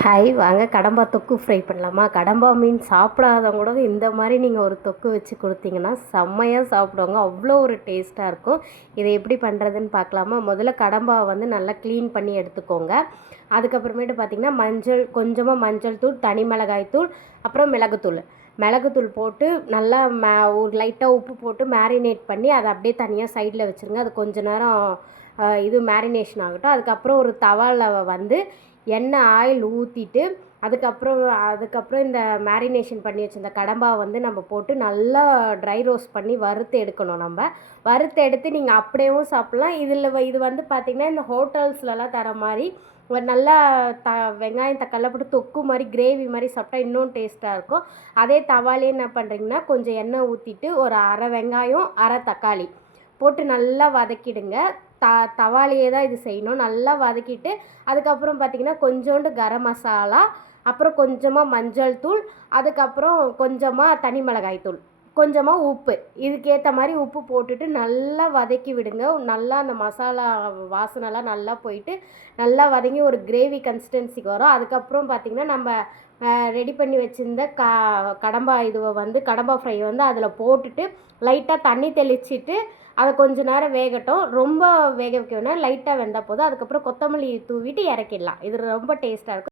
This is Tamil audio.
ஹாய் வாங்க கடம்பா தொக்கு ஃப்ரை பண்ணலாமா? கடம்பா மீன் சாப்பிடாதவங்க கூட இந்த மாதிரி நீங்கள் ஒரு தொக்கு வச்சு கொடுத்தீங்கன்னா செம்மையாக சாப்பிடுவாங்க. அவ்வளோ ஒரு டேஸ்ட்டாக இருக்கும். இதை எப்படி பண்ணுறதுன்னு பார்க்கலாமா? முதல்ல கடம்பாவை வந்து நல்லா க்ளீன் பண்ணி எடுத்துக்கோங்க. அதுக்கப்புறமேட்டு பார்த்திங்கன்னா கொஞ்சமாக மஞ்சள் தூள், தனி மிளகாய் தூள், அப்புறம் மிளகுத்தூள் போட்டு நல்லா ஒரு லைட்டாக உப்பு போட்டு மேரினேட் பண்ணி அதை அப்படியே தனியாக சைடில் வச்சுருங்க. அது கொஞ்ச நேரம் இது மேரினேஷன் ஆகட்டும். அதுக்கப்புறம் ஒரு தவாவில் வந்து எண்ணெய் ஆயில் ஊற்றிட்டு அதுக்கப்புறம் இந்த மேரினேஷன் பண்ணி வச்சுருந்த கடம்பாவை வந்து நம்ம போட்டு நல்லா ட்ரை ரோஸ்ட் பண்ணி வறுத்து எடுக்கணும். வறுத்து எடுத்து நீங்கள் அப்படியேவும் சாப்பிட்லாம். இது வந்து பார்த்திங்கன்னா இந்த ஹோட்டல்ஸ்லலாம் தர மாதிரி நல்லா வெங்காயம் தக்காளிலாம் போட்டு தொக்கு மாதிரி கிரேவி மாதிரி சாப்பிட்டா இன்னும் டேஸ்ட்டாக இருக்கும். அதே தவாலே என்ன பண்ணுறீங்கன்னா கொஞ்சம் எண்ணெய் ஊற்றிட்டு ஒரு அரை வெங்காயம் அரை தக்காளி போட்டு நல்லா வதக்கிடுங்க. தவாலையே தான் இது செய்யணும். நல்லா வதக்கிட்டு அதுக்கப்புறம் பார்த்திங்கன்னா கொஞ்சோண்டு கரம் மசாலா, அப்புறம் கொஞ்சமாக மஞ்சள் தூள், அதுக்கப்புறம் கொஞ்சமாக தனி மிளகாய் தூள், கொஞ்சமாக உப்பு, இதுக்கேற்ற மாதிரி உப்பு போட்டுட்டு நல்லா வதக்கி விடுங்க. நல்லா அந்த மசாலா வாசனைலாம் நல்லா போயிட்டு நல்லா வதங்கி ஒரு கிரேவி கன்சிஸ்டன்சிக்கு வரும். அதுக்கப்புறம் பார்த்திங்கன்னா நம்ம ரெடி பண்ணி வச்சுருந்த கடம்பா ஃப்ரை வந்து அதில் போட்டுட்டு லைட்டாக தண்ணி தெளிச்சிட்டு அதை கொஞ்ச நேரம் வேகட்டும். ரொம்ப வேக வைக்க வேணாம், லைட்டாக வெந்தால் போதும். அதுக்கப்புறம் கொத்தமல்லி தூவிட்டு இறக்கிடலாம். இது ரொம்ப டேஸ்ட்டாக இருக்கும்.